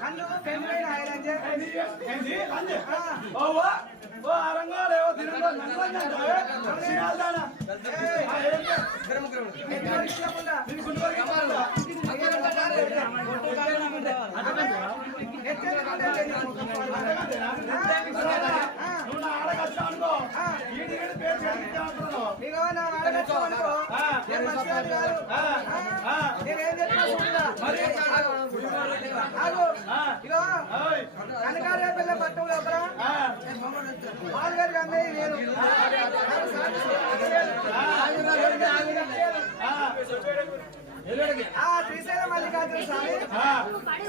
కన్ను పెళ్ళైన ఆయన ఓ అరంగాలేవో తినంగా సినాల్దానా కనకారే పిల్ల పట్టం లోపల పాలుగారికి అన్నయ్య నేను శ్రీశైలం మల్లికార్జున స్వామి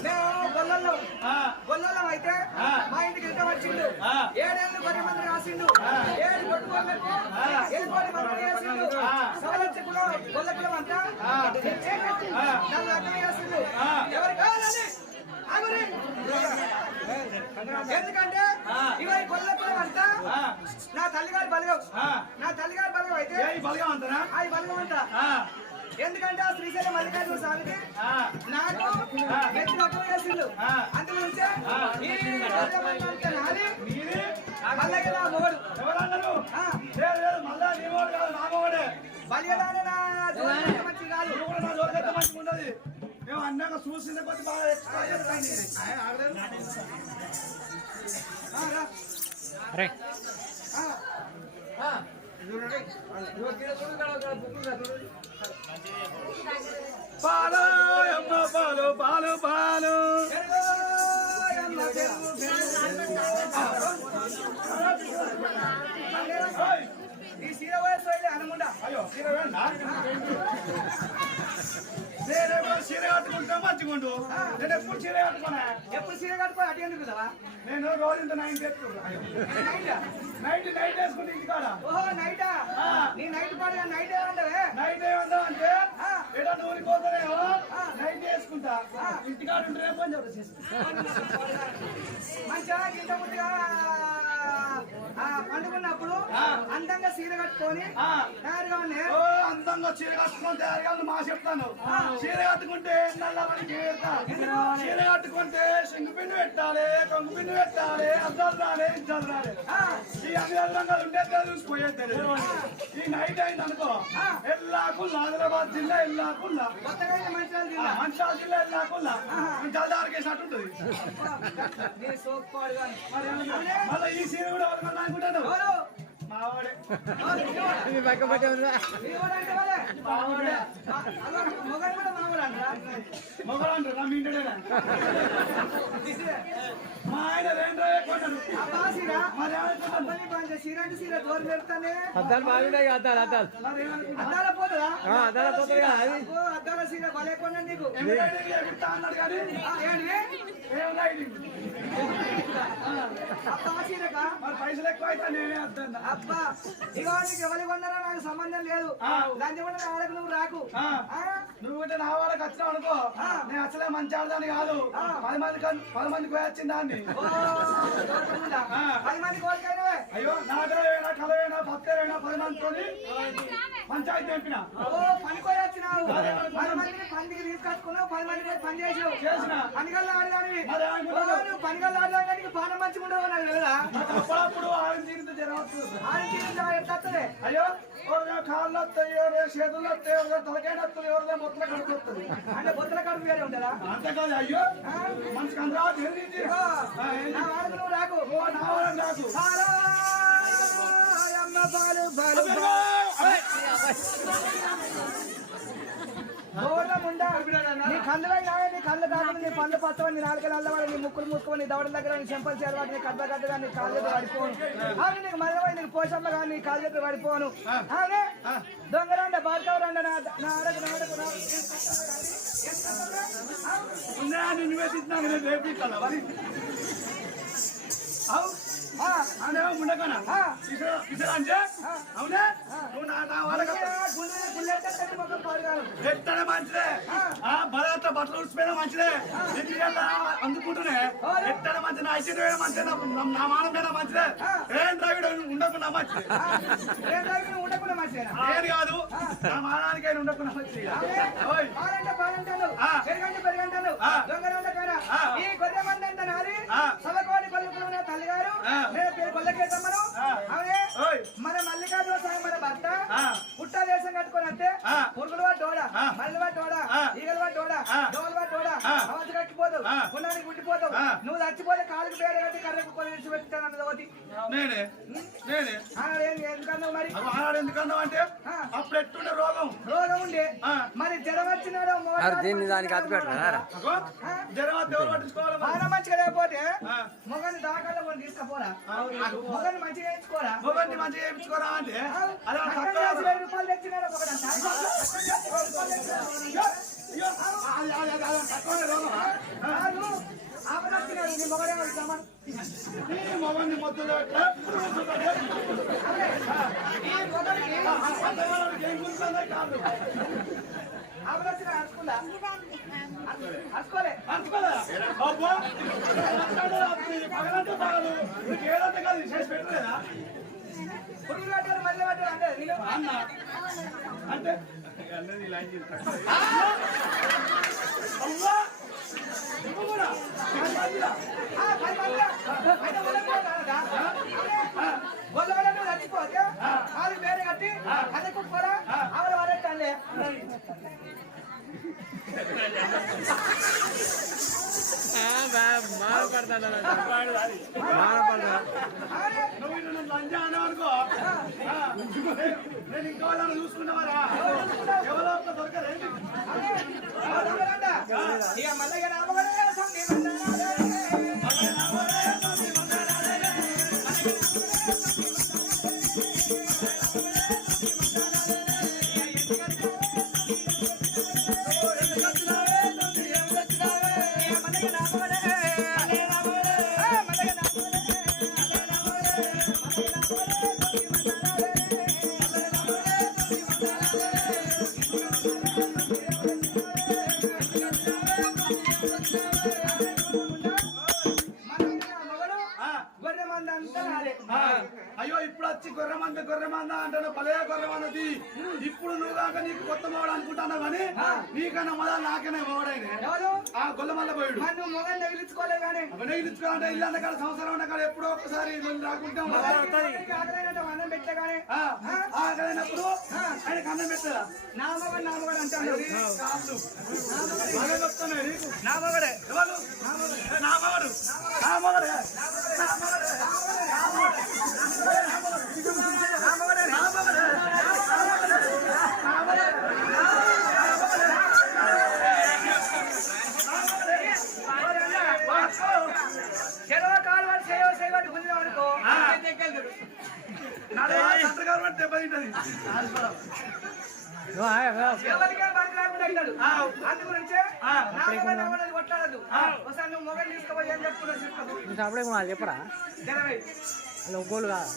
మేము గొల్లలో అయితే మా ఇంటికి ఇంత వచ్చిండు 7 కోటి మంది రాసిండు 7 కొట్టుకోళ్ళకు 7 కోటి మంది వేసిండు సవలచ్చి కూడా గొల్లకులం అంతా నన్ను అర్థం చేసిండు ఎవరు కావాలని ఎందుకంటే ఇవన్నీ గొల్లకులం అంతా నా తల్లిగారి బలగం అయితే బలగం అంటారా అది బలగం అంతా ఎందుకంటే ఆ శ్రీశైలం మల్లికార్జున స్వామికి నాకు ఎత్తులు అర్థం చేసిండు అందులో నుంచే నాది మల్లయ్య నా మొగడు బలియదానే నా మంచి కాదు మంచి ఉండదు మేము అన్నాక చూసిన కొద్ది బాగా ఎక్స్ట్రా పాలు అమ్మ పాలు పాలు పాలు ఈ సీర వయసు అనుకుంటా అయ్యో సీర సీర కట్టుకుంటా మంచిగుండు నేను ఎప్పుడు సీర కట్టుకున్నా ఎప్పుడు సీర కట్టుకో అటు ఎందుకు కదా నేను రోజు 9 నైట్ వేసుకుంటే ఇంటికాడ ఓహో నైటా నీ నైట్ పాడుగా నైట్ ఏమంటావే నైట్ ఏమందా అంటే ఏదో నూనె పోతానేమో నైట్ వేసుకుంటా ఇంటికాడ ఉంటేనే పని మంచిగా ఇంత ముందుగా పండుకున్నప్పుడు అందంగా సీర కట్టుకొని తయారుగా ఉన్నాయి అందంగా చీర కట్టుకొని తయారుగా మా చెప్తాను చీర కట్టుకుంటే నల్లమనికి చీర కట్టుకుంటే శంగు పిండి పెట్టాలి కొంగు పిండి పెట్టాలి అద్దాలు రాలే ఇద్దాలు రాలే ఈ అన్ని రంగాలు ఉంటే చూసిపోయేది ఈ నైట్ అయింది అనుకో ఎల్లాకుల్లా ఆదిలాబాద్ జిల్లా ఎల్లాకుల్లా మంచాల జిల్లా ఎల్లాకుల్లా జల్దారికేసినట్టు ఉంటుంది మళ్ళీ ఈ సీర కూడా ఎవరికన్నా అనుకుంటాను మావాడే మొగలు నా మింటేనా మా ఆయన 2 సీర దూరం పెడతానే అద్దాలు బాగుంటాయి అద్దాలు అద్దాల పోతుందా అద్దాల సీర భలేకుండా నీకు అన్నాడు కానీ పైసలు ఎక్కువ అయితే నేనే వద్దా అబ్బా ఇగో నీకు ఎవరి కొన్నారో నాకు సంబంధం లేదు లంచం కూడా ఆడకు నువ్వు రాకు నువ్వు నా వాళ్ళకి వచ్చినావు అనుకో నేను అసలే మంచి ఆడదాన్ని కాదు 10 మందికి వచ్చింది దాన్ని 10 మంది కోరికైనా అయ్యో నాటైనా కలవైనా భక్తైనా 10 మందితో పంచాయతీ తెంపిన పనికోయి వచ్చినావు 10 మందిని పందికి తీసుకొచ్చుకున్నావు 10 మంది పని చేసావు పనిగల్లా ఆడదానివి నువ్వు పనిగల్లా ఆడదానికి పానం మంచిగా ఉండవు నాకు కదా అప్పుడప్పుడు ఆడించి జరుగుతుంది అయ్యో కాళ్ళు వస్తాయి ఎవరు చేతులు వస్తాయి ఎవరు తలకాయలు వస్తుంది ఎవరు మొత్తం కడుపు వస్తుంది అంటే బొత్తల కడుపు వేరే ఉంటుందా అంతేకాదు అయ్యో మంచి నువ్వు రాకు నా వాళ్ళని నాకు నీ కళ్ళ నీ కళ్ళు దాకా నీ పళ్ళు పచ్చవని నీ నాలుగు అల్లవాడి నీ ముక్కులు ముక్కుని నీ దవడ దగ్గర నీ చెంపలు చేరవాడి నీ కద్ద కద్దగా నీ కాళ్ళ దగ్గర పడిపోను అవును నీకు మళ్ళీ నీకు పోషమ్మ కానీ నీ కాళ్ళ దగ్గర పడిపోను అవునే దొంగరండ బాడుకోవరండ నా అడగ ఉండకనా అంటే అవునా నువ్వు నా వాళ్ళకి మంచిదే బలత ఇట్లా బట్టలు ఉడిచిపోయినా మంచిదే ఇంటికల్లా అందుకుంటూనే ఎక్కడ మంచి నా ఐటీ మంచిదే నా మానం మీద మంచిదే ఏం ద్రావిడ ఉండకుండా మంచిది ఉండకుండా మంచిదేనా ఏది కాదు నా మానానికైనా ఉండకుండా మంచిది పెరుగంటలు ఈ గొర్రె మంది అంతా నాది సభకోటి కొల్లుకున్న తల్లిగారు కొల్లకేసమ్మను అవునే మన మల్లికార్జున స్వామి మన భర్త పుట్ట దేశం కట్టుకొని వస్తే పురుగులు డోడ మల్లె డోడ ఈగలు డోడ దోమలు డోడ అవసరం కట్టిపోతావు పున్నానికి గుట్టిపోతావు నువ్వు చచ్చిపోతే కాలుకి పేరు కట్టి కర్రకు కొలిసి పెట్టుతాను ఒకటి నేనే ఎందుకన్నావు మరి ఎందుకన్నావు అంటే అప్పుడు ఎట్టుండే రోగం ఉండే మరి జ్వరం వచ్చినాడు దానికి అది పెట్టరా బాగా మంచిగా లేకపోతే మొగని దాకాలో కొన్ని తీసుకపోరా మొగని మంచిగా వేయించుకోరా అంటే 1000 రూపాయలు తెచ్చినాడు ఆపదొచ్చినాడు నీ మొగడేమో ఇస్తామని మొగని మొత్తం ఆపదొచ్చిన అరుచుకుందా అరుచుకోలే పగలంటే పగలు నీకు ఏదంటే కాదు చేసి పెట్టలేదా పురుగులు పట్టారు మళ్ళీ పట్టారు అంటే నేను అన్న అంటే గొల్లగొల్ల చచ్చిపోతే వాళ్ళు వేరే కట్టి అది కుట్టుకోరా ఆవిడ వాడేటండి నువ్వు లంజా అన్నావు అనుకో నేను ఇంకా వాళ్ళని చూసుకున్నావారా ఎవరో ఒక్క దొరకలేదు ఇక మళ్ళీ రామగడ అయ్యో ఇప్పుడు వచ్చి గొర్రెమంద అంటాను పలే గొర్రెమందది ఇప్పుడు నువ్వు కాక నీకు కొత్త మోడ అనుకుంటున్నావు కానీ నీకన్నా మొదలు నాకనే మోడైనా ఆ గొల్లమల్ల పోయాడు నువ్వు మొగని తగిలించుకోలే కానీ తగిలించుకోవాలంటే ఇల్లు అన్న కాడ సంవత్సరం ఉన్న కాడ ఎప్పుడో ఒకసారి రాకుంటాం అన్నం పెట్టలే కానీ ఆకలినప్పుడు ఆయనకు అన్నం పెట్టదా నా మొగడు అంటాడు నా మొగడే ఎవరు నా మొగడు నా మొగడే చెరవ కాలువలు చేయబట్టి గుంజు అనుకో దెబ్బతింటది ఎవరికే బండి రాకుండా అయినాడు అందు గురించే కొట్లాడదు ఒకసారి నువ్వు మొగలు తీసుకోవాలి ఏం చెప్పుకున్నావు అప్పుడే వాళ్ళు చెప్పరా ఒగ్గోలు కాదు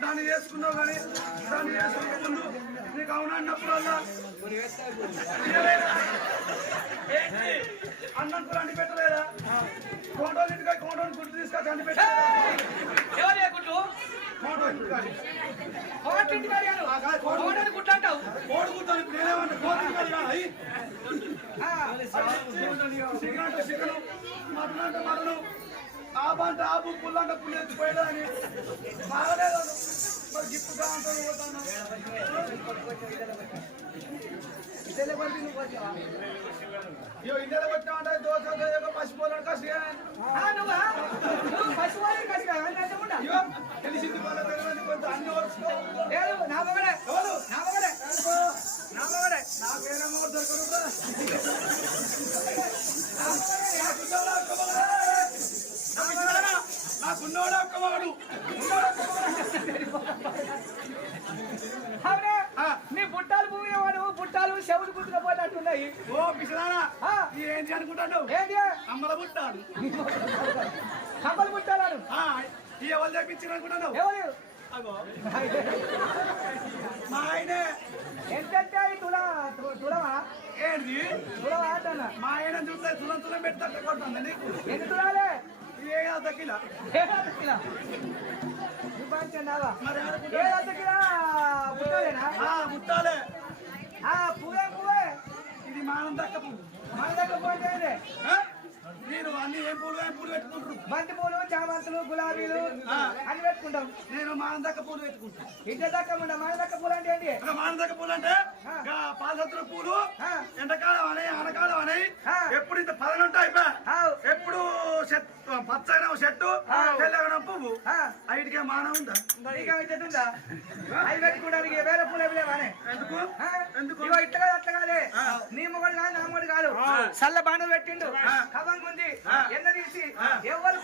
దాన్ని చేసుకున్నావు కానీ దాన్ని చేసుకుంటూ నీకు అవునన్నప్పుడల్లా అన్నం కూడా అండి పెట్టలేదా కోటోలు ఇంటికి కోటోలు గుర్తు తీసుకొచ్చి అండి పెట్టలేదా గుట్లంటావు కోడుకుంటాను ఇప్పుడు ఏమంటే కోడి చికెన్ అంటే చికెను మటన్ అంటే మటను ఆపు అంటే ఆపు పుల్లు అంటే పుల్లు ఎత్తిపోయేదని బాగలేదు మరి గిప్పుగా అంటాను పోతాను ఇండియాలో వచ్చామంటే దోశ పసిపోలను కసి తెలిసింది వాళ్ళ తెలియదు కొంత అన్ని వరుసుకో నాకేమో దొరకదు నాకున్నోడా ఒక్క మగడు అవునే నీ బుట్టాలు పూయేవాడు బుట్టాలు చెవులు గుర్తుకుపోయినట్టున్నాయి. ఓ పిసరానా ఏంటి అనుకుంటాడు? ఏంటి అమ్మల బుట్టాడు కమ్మలు బుట్టాలను ఈ ఎవరు తెప్పించారు అనుకుంటాను? ఎవరు అగో మా ఆయనే. ఎంత తులమా ఏంటి తులమా అంటున్నా. మా ఆయన చూస్తే తులం తులం పెట్టి తట్ట కొడుతుంది నీకు. ఎన్ని తులాలే ఏ దక్కిలా మరి ముట్టాలే. పువ్వే పువ్వే ఇది మానం దక్క పువ్వు. మన దగ్గర పోతే మీరు అన్ని ఏం పూలు పెట్టుకుంటారు? బంతి పూలు చామంతులు గులాబీలు అన్ని పెట్టుకుంటాం. నేను మానం దక్క పూలు పెట్టుకుంటాను. ఇంటి దక్కకుండా మన దక్క పూలు అంటే ఏంటి? మానం దక్క పూలు అంటే పాలసత్తుల పూలు. ఎండాకాలం అని ఆనకాలం అని ఎప్పుడు ఇంత పదనంటే అయిపోయా. ఎప్పుడు పచ్చగా చెట్టు తెల్లగా పువ్వు ఐటికే మానం ఉందా? ఉందా అవి పెట్టుకోవడానికి వేరే పూలు ఏమి లేవానే? ఎందుకు ఎందుకు ఇగో ఇట్లా కాదు అట్లా కాదే. నీ మొగడు కాదు నా మొగడు కాదు. చల్ల బాండలు పెట్టిండు కవంగా ఉంది ఎన్న తీసి ఎవరు